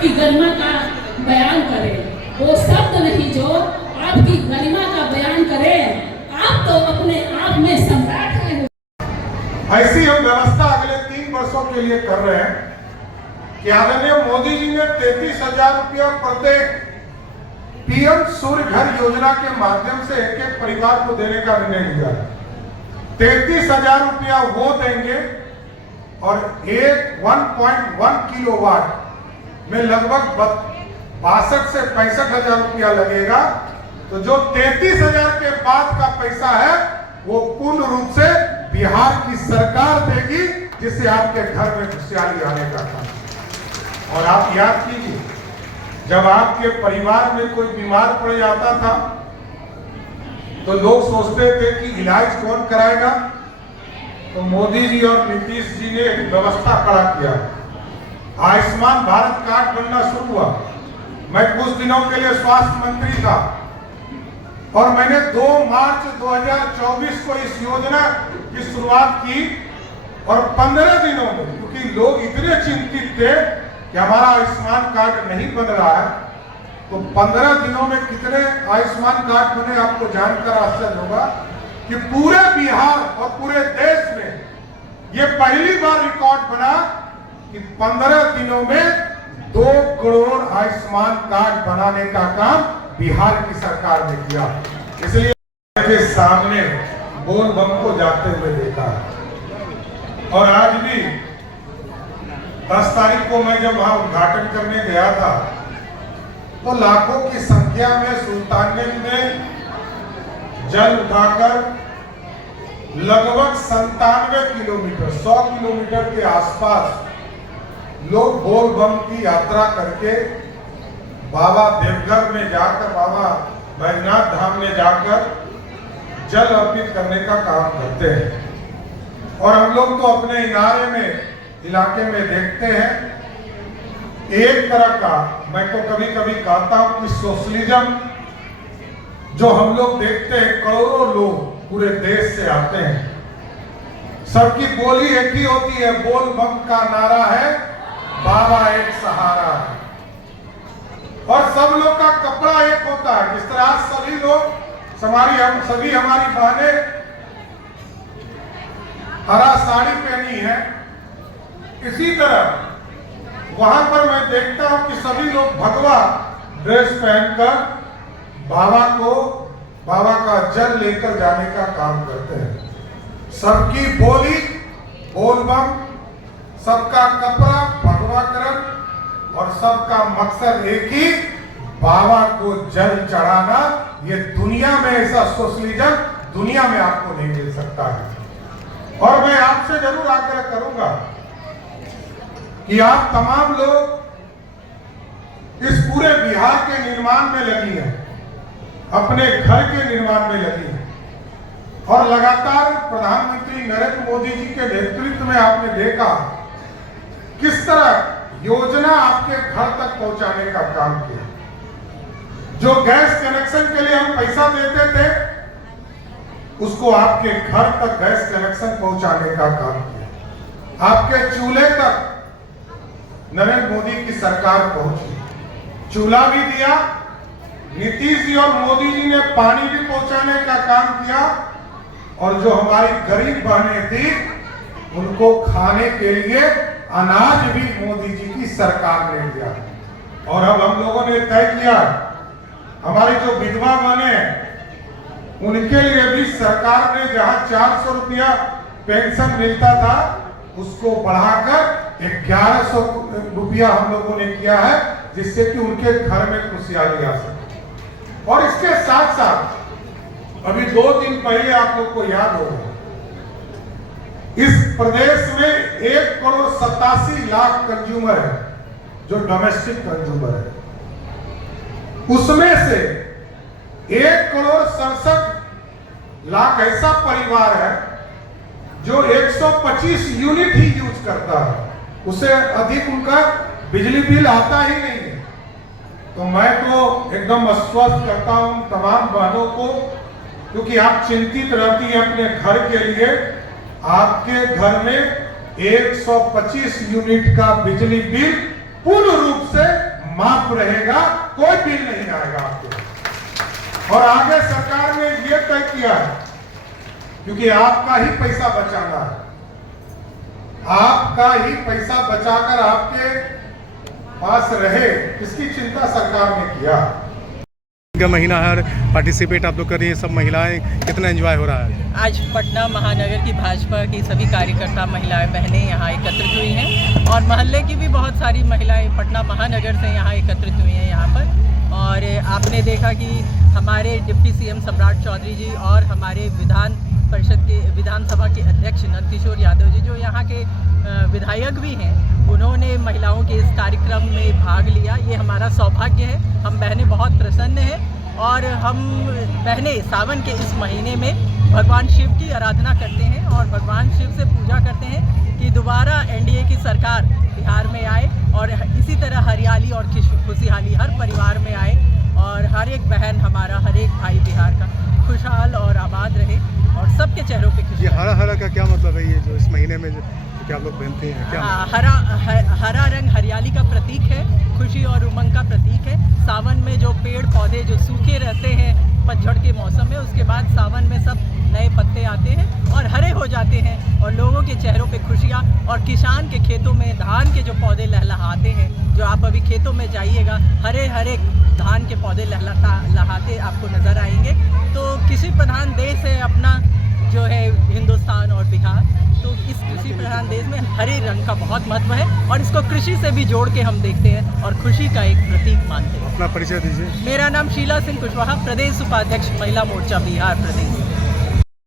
आपकी गरिमा का बयान करे, वो शब्द नहीं जो आपकी गरिमा का बयान करे। आप तो अपने आप में सम्राट हैं। ऐसी हम व्यवस्था अगले 3 वर्षों के लिए कर रहे हैं कि आदरणीय मोदी जी ने 33,000 रुपया प्रत्येक पीएम सूर्य घर योजना के माध्यम से एक एक परिवार को देने का निर्णय लिया है। 33,000 रुपया वो देंगे और 1.1 किलोवाट में लगभग 62 से 65,000 रुपया लगेगा। तो जो 33,000 के बाद का पैसा है वो पूर्ण रूप से बिहार की सरकार देगी, जिससे आपके घर में खुशहाली आने का काम। और आप याद कीजिए, जब आपके परिवार में कोई बीमार पड़ जाता था तो लोग सोचते थे कि इलाज कौन कराएगा, तो मोदी जी और नीतीश जी ने एक व्यवस्था खड़ा किया। आयुष्मान भारत कार्ड बनना शुरू हुआ। मैं कुछ दिनों के लिए स्वास्थ्य मंत्री था और मैंने 2 मार्च 2024 को इस योजना की शुरुआत की और 15 दिनों में, क्योंकि लोग इतने चिंतित थे कि हमारा आयुष्मान कार्ड नहीं बन रहा है, तो 15 दिनों में कितने आयुष्मान कार्ड बने आपको जानकर आश्चर्य होगा कि पूरे बिहार और पूरे देश में ये पहली बार रिकॉर्ड बना कि 15 दिनों में 2 करोड़ आयुष्मान कार्ड बनाने का काम बिहार की सरकार ने किया। इसलिए के सामने बोल बम को जाते हुए देखा। और आज भी 10 तारीख को मैं जब वहां उद्घाटन करने गया था तो लाखों की संख्या में सुल्तानगंज में जल उठाकर लगभग 97 किलोमीटर 100 किलोमीटर के आसपास लोग बोल बम की यात्रा करके बाबा देवघर में जाकर, बाबा बैजनाथ धाम में जाकर जल अर्पित करने का काम करते हैं। और हम लोग तो अपने इलाके में देखते हैं एक तरह का, मैं तो कभी कभी कहता हूं कि सोशलिज्म जो हम लोग देखते हैं, करोड़ों लोग पूरे देश से आते हैं, सबकी बोली एक ही होती है, बोल बम का नारा है, बाबा एक सहारा है। और सब लोग का कपड़ा एक होता है। जिस तरह सभी लोग सभी हमारी बहनें हरा साड़ी पहनी है, इसी तरह वहां पर मैं देखता हूं कि सभी लोग भगवा ड्रेस पहनकर बाबा का जल लेकर जाने का काम करते हैं। सबकी बोली बोल बम, सबका कपड़ा भगवाकरण और सबका मकसद एक ही, बाबा को जल चढ़ाना। ये दुनिया में ऐसा सोशलिज्म दुनिया में आपको नहीं मिल सकता है। और मैं आपसे जरूर आग्रह करूंगा कि आप तमाम लोग इस पूरे बिहार के निर्माण में लगी हैं, अपने घर के निर्माण में लगी हैं। और लगातार प्रधानमंत्री नरेंद्र मोदी जी के नेतृत्व में आपने देखा किस तरह योजना आपके घर तक पहुंचाने का काम किया। जो गैस कनेक्शन के लिए हम पैसा देते थे, उसको आपके घर तक गैस कनेक्शन पहुंचाने का काम किया। आपके चूल्हे तक नरेंद्र मोदी की सरकार पहुंची, चूल्हा भी दिया। नीतीश जी और मोदी जी ने पानी भी पहुंचाने का काम किया। और जो हमारी गरीब बहनें थी, उनको खाने के लिए अनाज भी मोदी जी की सरकार ने दिया। और अब हम लोगों ने तय किया, हमारी जो विधवा बहनें, उनके लिए भी सरकार ने जहां 400 रुपया पेंशन मिलता था, उसको बढ़ाकर 1100 रुपया हम लोगों ने किया है, जिससे कि उनके घर में खुशहाली आ सके। और इसके साथ साथ अभी 2 दिन पहले आप लोग को याद होगा, इस प्रदेश में 1,87,00,000 कंज्यूमर है, जो डोमेस्टिक कंज्यूमर है। उसमें से 1,67,00,000 ऐसा परिवार है जो 125 यूनिट ही यूज करता है, उससे अधिक उनका बिजली बिल आता ही नहीं है। तो मैं तो एकदम आश्वस्त करता हूं तमाम बहनों को, क्योंकि आप चिंतित रहती हैं अपने घर के लिए। आपके घर में 125 यूनिट का बिजली बिल पूर्ण रूप से माफ रहेगा, कोई बिल नहीं आएगा आपको। और आगे सरकार ने ये तय किया है, क्योंकि आपका ही पैसा बचाना है, आपका ही पैसा बचाकर आपके पास रहे, इसकी चिंता सरकार ने किया। का महीना है और पार्टिसिपेट आप लोग कर रही हैं, सब महिलाएं, कितना एंजॉय हो रहा है? आज पटना महानगर की भाजपा की सभी कार्यकर्ता महिलाएं बहनें यहाँ एकत्रित हुई हैं और मोहल्ले की भी बहुत सारी महिलाएं पटना महानगर से यहाँ एकत्रित हुई हैं यहाँ पर। और आपने देखा कि हमारे डिप्टी सीएम सम्राट चौधरी जी और हमारे विधानसभा के अध्यक्ष नंदकिशोर यादव जी, जो यहाँ के विधायक भी हैं, उन्होंने महिलाओं के इस कार्यक्रम में भाग लिया। ये हमारा सौभाग्य है, हम बहनें बहुत प्रसन्न हैं और हम बहनें सावन के इस महीने में भगवान शिव की आराधना करते हैं और भगवान शिव से पूजा करते हैं कि दोबारा एनडीए की सरकार बिहार में आए और इसी तरह हरियाली और खुशहाली हर परिवार में आए और हर एक बहन हमारा, हर एक भाई बिहार का खुशहाल और आबाद रहे और सबके चेहरों पे खुशी। ये हरा का क्या मतलब है, ये जो इस महीने में जो क्या आप लोग पहनते हैं क्या? हरा रंग हरियाली का प्रतीक है, खुशी और उमंग का प्रतीक है। सावन में जो पेड़ पौधे जो सूखे रहते हैं पतझड़ के मौसम में, उसके बाद सावन में सब नए पत्ते आते हैं और हरे हो जाते हैं और लोगों के चेहरों पे खुशियाँ। और किसान के खेतों में धान के जो पौधे लहलहाते हैं, जो आप अभी खेतों में जाइएगा, हरे हरे धान के पौधे लहलहाते आपको नज़र आएंगे। तो कृषि प्रधान देश है अपना जो है हिंदुस्तान और बिहार, तो इस कृषि प्रधान देश में हरे रंग का बहुत महत्व है और इसको कृषि से भी जोड़ के हम देखते हैं और खुशी का एक प्रतीक मानते हैं। अपना परिचय दीजिए। मेरा नाम शीला सिंह कुशवाहा, प्रदेश उपाध्यक्ष महिला मोर्चा बिहार प्रदेश।